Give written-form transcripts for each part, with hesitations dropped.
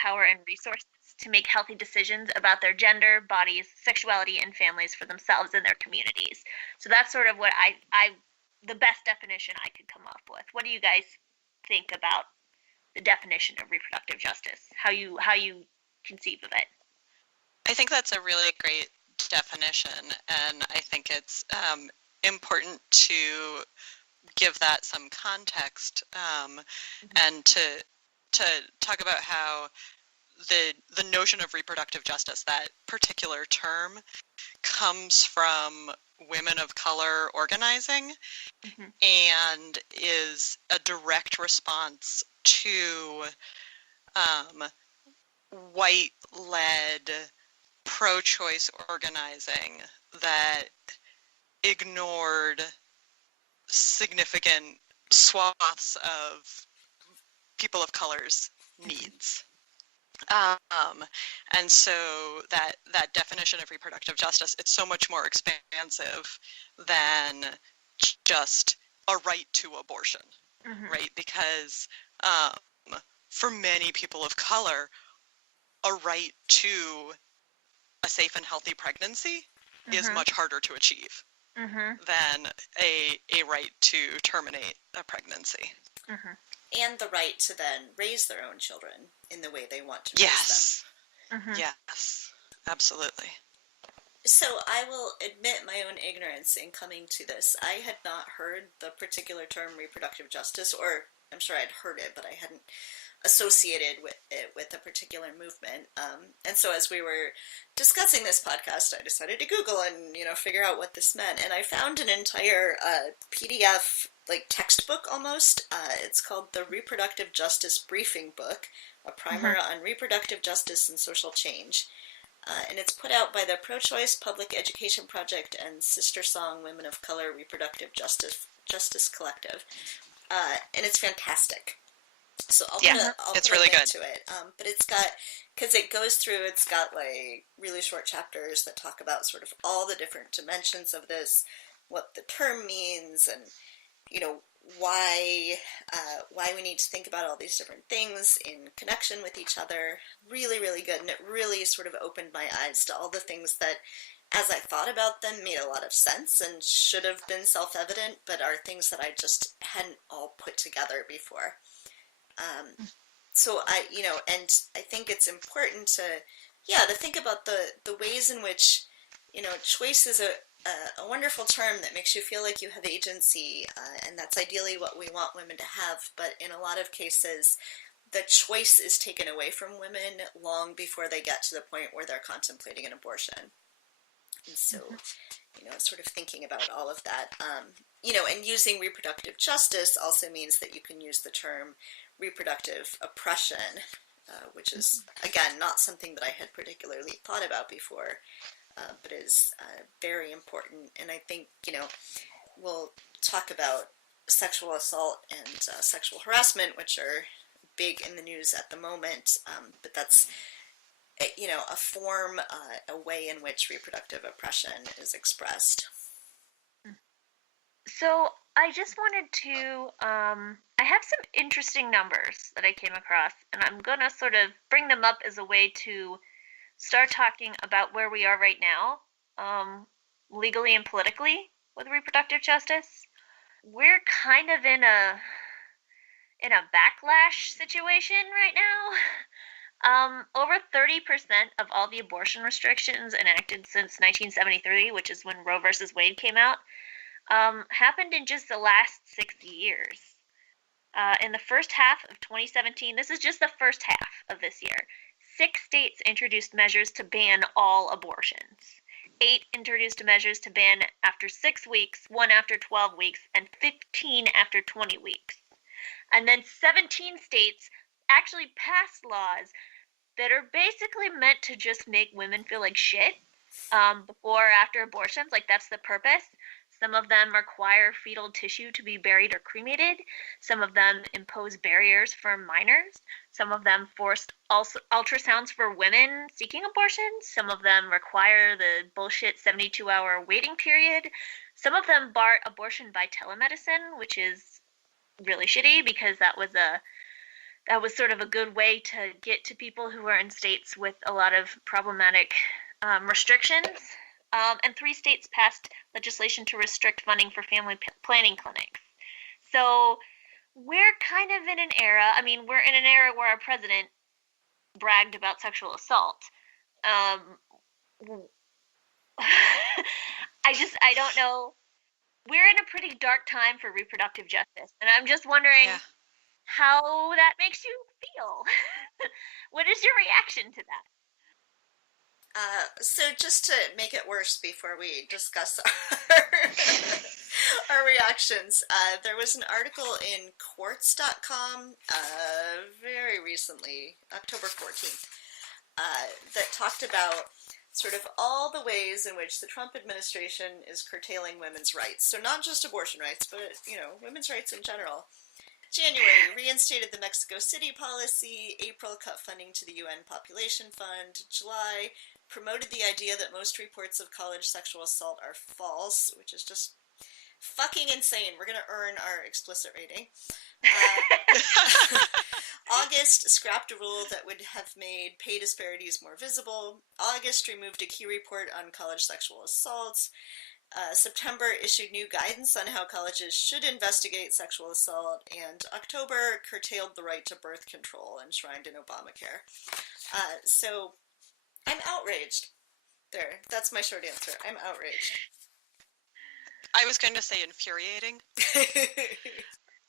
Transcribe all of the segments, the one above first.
power and resources to make healthy decisions about their gender, bodies, sexuality, and families for themselves and their communities. So that's sort of what the best definition I could come up with. What do you guys think about the definition of reproductive justice? How you conceive of it? I think that's a really great definition, and I think it's important to give that some context, and to talk about how the notion of reproductive justice, that particular term, comes from women of color organizing, and is a direct response to white-led pro-choice organizing that ignored significant swaths of people of color's needs. And so that definition of reproductive justice, it's so much more expansive than just a right to abortion, right? Because for many people of color, a right to a safe and healthy pregnancy is much harder to achieve than a right to terminate a pregnancy. And the right to then raise their own children in the way they want to raise them. Yes, absolutely. So I will admit my own ignorance in coming to this. I had not heard the particular term reproductive justice, or I'm sure I'd heard it, but I hadn't associated with it with a particular movement. And so as we were discussing this podcast, I decided to Google and, figure out what this meant. And I found an entire PDF, like textbook almost. It's called the Reproductive Justice Briefing Book, a primer on reproductive justice and social change. And it's put out by the Pro-Choice Public Education Project and Sister Song Women of Color Reproductive Justice Collective. And it's fantastic. So I'll put a really link good to it. But it's got, because it goes through, it's got like really short chapters that talk about sort of all the different dimensions of this, what the term means, and why we need to think about all these different things in connection with each other. Really, really good, and it really sort of opened my eyes to all the things that, as I thought about them, made a lot of sense and should have been self-evident, but are things that I just hadn't all put together before. So and I think it's important to think about the ways in which, choice is a wonderful term that makes you feel like you have agency, and that's ideally what we want women to have, but in a lot of cases, the choice is taken away from women long before they get to the point where they're contemplating an abortion. And so, sort of thinking about all of that, and using reproductive justice also means that you can use the term reproductive oppression, which is, again, not something that I had particularly thought about before, but is very important. And I think, we'll talk about sexual assault and sexual harassment, which are big in the news at the moment, but that's, a form, a way in which reproductive oppression is expressed. So I just wanted to, I have some interesting numbers that I came across, and I'm going to sort of bring them up as a way to start talking about where we are right now, legally and politically with reproductive justice. We're kind of in a backlash situation right now. Over 30% of all the abortion restrictions enacted since 1973, which is when Roe versus Wade came out, happened in just the last 60 years. In the first half of 2017, this is just the first half of this year, 6 states introduced measures to ban all abortions. 8 introduced measures to ban after 6 weeks, 1 after 12 weeks, and 15 after 20 weeks. And then 17 states actually passed laws that are basically meant to just make women feel like shit before or after abortions. Like, that's the purpose. Some of them require fetal tissue to be buried or cremated. Some of them impose barriers for minors. Some of them force ultrasounds for women seeking abortions. Some of them require the bullshit 72-hour waiting period. Some of them bar abortion by telemedicine, which is really shitty because that was that was sort of a good way to get to people who are in states with a lot of problematic restrictions. And 3 states passed legislation to restrict funding for family planning clinics. So we're kind of in an era, I mean, we're in an era where our president bragged about sexual assault. I don't know. We're in a pretty dark time for reproductive justice, and I'm just wondering how that makes you feel. What is your reaction to that? So just to make it worse before we discuss our reactions, there was an article in quartz.com very recently, October 14th, that talked about sort of all the ways in which the Trump administration is curtailing women's rights. So not just abortion rights, but, women's rights in general. January, reinstated the Mexico City policy. April, cut funding to the UN Population Fund. July, promoted the idea that most reports of college sexual assault are false, which is just fucking insane. We're going to earn our explicit rating. August, scrapped a rule that would have made pay disparities more visible. August, removed a key report on college sexual assaults. September, issued new guidance on how colleges should investigate sexual assault, and October, curtailed the right to birth control enshrined in Obamacare. So, I'm outraged. There, that's my short answer. I'm outraged. I was going to say infuriating.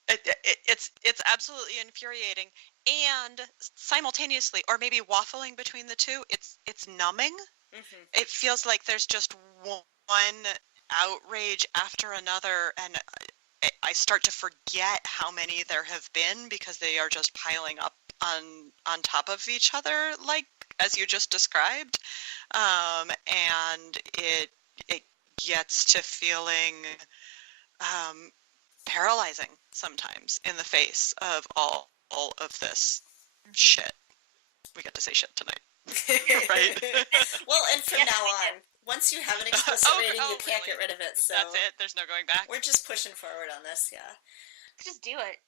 It's absolutely infuriating, and simultaneously, or maybe waffling between the two, it's numbing. Mm-hmm. It feels like there's just one outrage after another, and I start to forget how many there have been because they are just piling up on top of each other, like as you just described, and it gets to feeling paralyzing sometimes in the face of all of this shit. We got to say shit tonight. Right? Well, and from now on, once you have an explicit rating, you can't get rid of it. So that's it. There's no going back. We're just pushing forward on this, yeah. Just do it.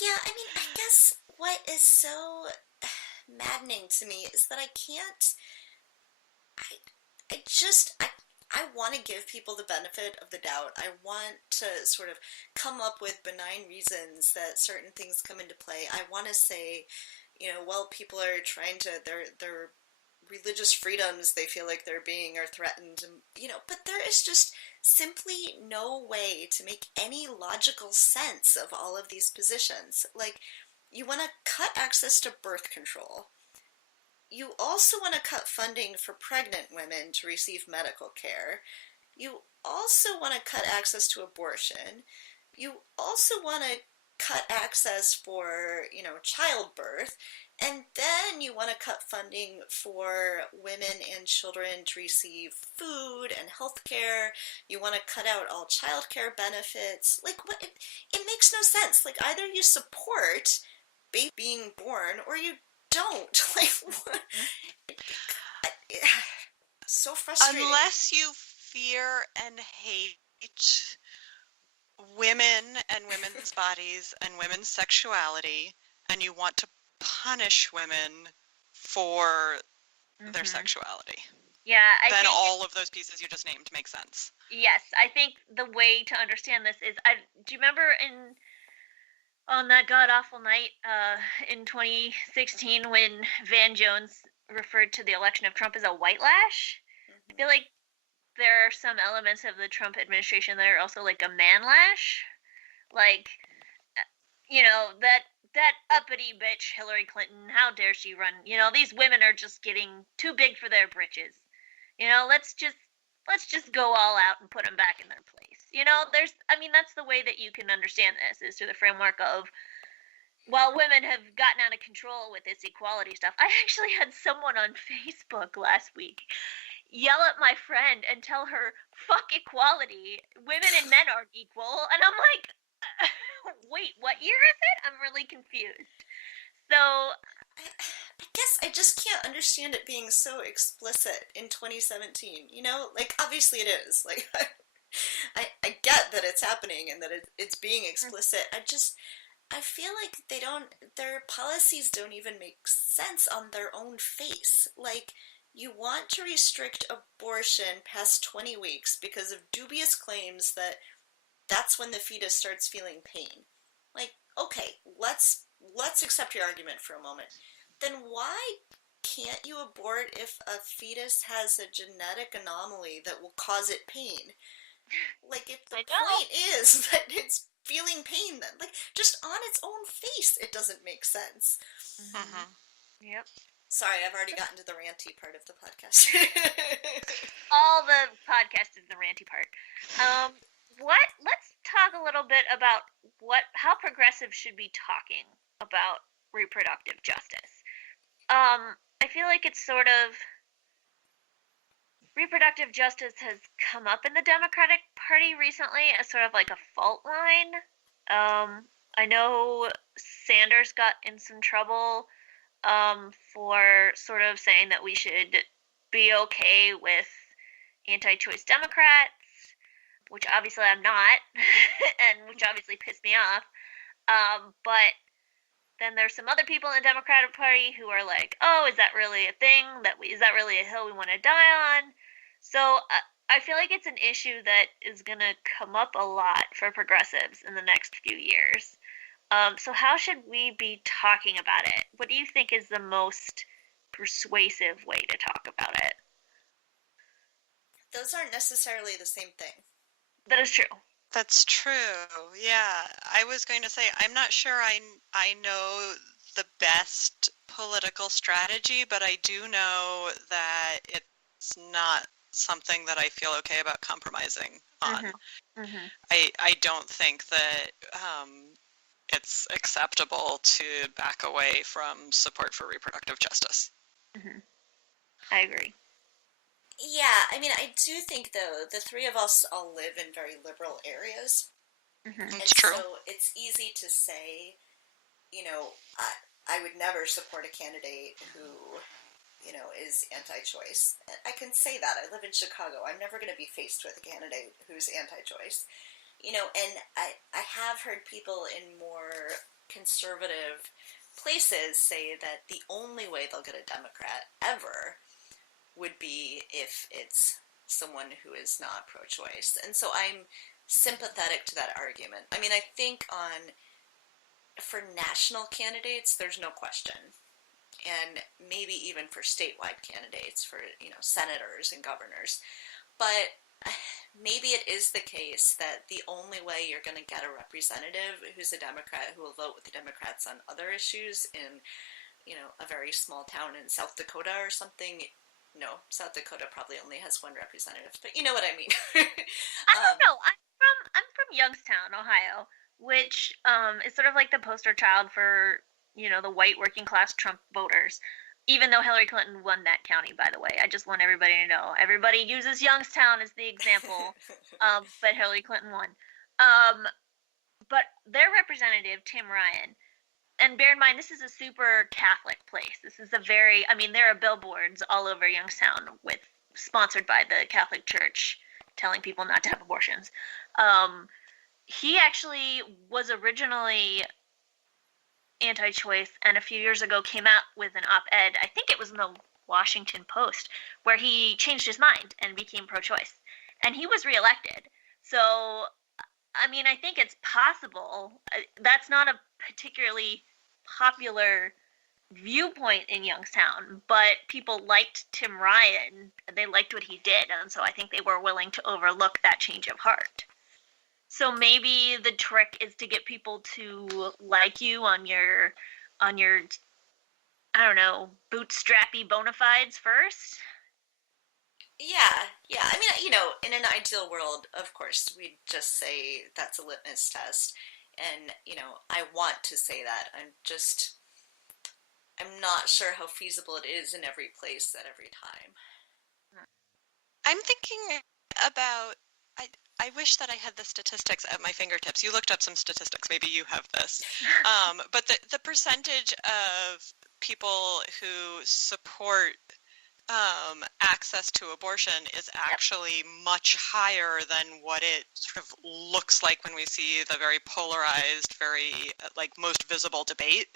Yeah, I mean, I guess what is so maddening to me is that I can't. I want to give people the benefit of the doubt. I want to sort of come up with benign reasons that certain things come into play. I want to say, well, people are trying to, their religious freedoms, they feel like they're being are threatened, but there is just simply no way to make any logical sense of all of these positions. Like, you want to cut access to birth control. You also want to cut funding for pregnant women to receive medical care. You also want to cut access to abortion. You also want to cut access for, childbirth. And then you want to cut funding for women and children to receive food and health care. You want to cut out all child care benefits. Like, what? It makes no sense. Like, either you support baby being born or you don't. Like, what? So frustrating. Unless you fear and hate women and women's bodies and women's sexuality, and you want to punish women for their sexuality. Yeah, then all of those pieces you just named make sense. Yes, I think the way to understand this is, do you remember on that god-awful night in 2016 when Van Jones referred to the election of Trump as a white lash? I feel like there are some elements of the Trump administration that are also like a man lash. Like, that uppity bitch Hillary Clinton, how dare she run? These women are just getting too big for their britches. Let's just go all out and put them back in their place. That's the way that you can understand this, is through the framework of, while women have gotten out of control with this equality stuff. I actually had someone on Facebook last week yell at my friend and tell her, fuck equality, women and men aren't equal. And I'm like, wait, what year is it? I'm really confused. So I guess I just can't understand it being so explicit in 2017. Like, obviously it is. Like, I get that it's happening and that it's being explicit. I feel like their policies don't even make sense on their own face. Like, you want to restrict abortion past 20 weeks because of dubious claims that that's when the fetus starts feeling pain. Like, okay, let's accept your argument for a moment. Then why can't you abort if a fetus has a genetic anomaly that will cause it pain? Like, if the point is that it's feeling pain, then, like, just on its own face, it doesn't make sense. Mm-hmm. Yep. Sorry, I've already gotten to the ranty part of the podcast. All the podcast is the ranty part. Let's talk a little bit about how progressives should be talking about reproductive justice. I feel like it's sort of reproductive justice has come up in the Democratic Party recently as sort of like a fault line. I know Sanders got in some trouble for sort of saying that we should be okay with anti-choice Democrats, which obviously I'm not, and which obviously pissed me off. But then there's some other people in the Democratic Party who are like, oh, is that really a thing? Is that really a hill we want to die on? So I feel like it's an issue that is going to come up a lot for progressives in the next few years. So how should we be talking about it? What do you think is the most persuasive way to talk about it? Those aren't necessarily the same thing. That is true. That's true. Yeah, I was going to say I'm not sure I know the best political strategy, but I do know that it's not something that I feel okay about compromising on. Mm-hmm. Mm-hmm. I don't think that it's acceptable to back away from support for reproductive justice. Mm-hmm. I agree. Yeah, I mean, I do think, though, the three of us all live in very liberal areas. Mm-hmm. It's true. So it's easy to say, you know, I would never support a candidate who, you know, is anti-choice. I can say that. I live in Chicago. I'm never going to be faced with a candidate who's anti-choice. You know, and I have heard people in more conservative places say that the only way they'll get a Democrat ever would be if it's someone who is not pro-choice. And so I'm sympathetic to that argument. I mean, I think for national candidates, there's no question. And maybe even for statewide candidates, for, you know, senators and governors. But maybe it is the case that the only way you're going to get a representative who's a Democrat who will vote with the Democrats on other issues in, you know, a very small town in South Dakota or something. No, South Dakota probably only has one representative, but you know what I mean. I don't know. I'm from Youngstown, Ohio, which is sort of like the poster child for, you know, the white working class Trump voters. Even though Hillary Clinton won that county, by the way. I just want everybody to know. Everybody uses Youngstown as the example, but Hillary Clinton won. But their representative, Tim Ryan, and bear in mind, this is a super Catholic place. This is there are billboards all over Youngstown sponsored by the Catholic Church telling people not to have abortions. He actually was originally anti-choice, and a few years ago came out with an op-ed, I think it was in the Washington Post, where he changed his mind and became pro-choice. And he was reelected. So, I mean, I think it's possible. That's not a particularly popular viewpoint in Youngstown, but people liked Tim Ryan. They liked what he did, and so I think they were willing to overlook that change of heart. So maybe the trick is to get people to like you on your I don't know, bootstrappy bona fides first. Yeah. I mean, you know, in an ideal world, of course, we'd just say that's a litmus test. And, you know, I want to say that. I'm not sure how feasible it is in every place at every time. I'm thinking about, I wish that I had the statistics at my fingertips. You looked up some statistics. Maybe you have this. But the percentage of people who support access to abortion is actually much higher than what it sort of looks like when we see the very polarized, very like most visible debate.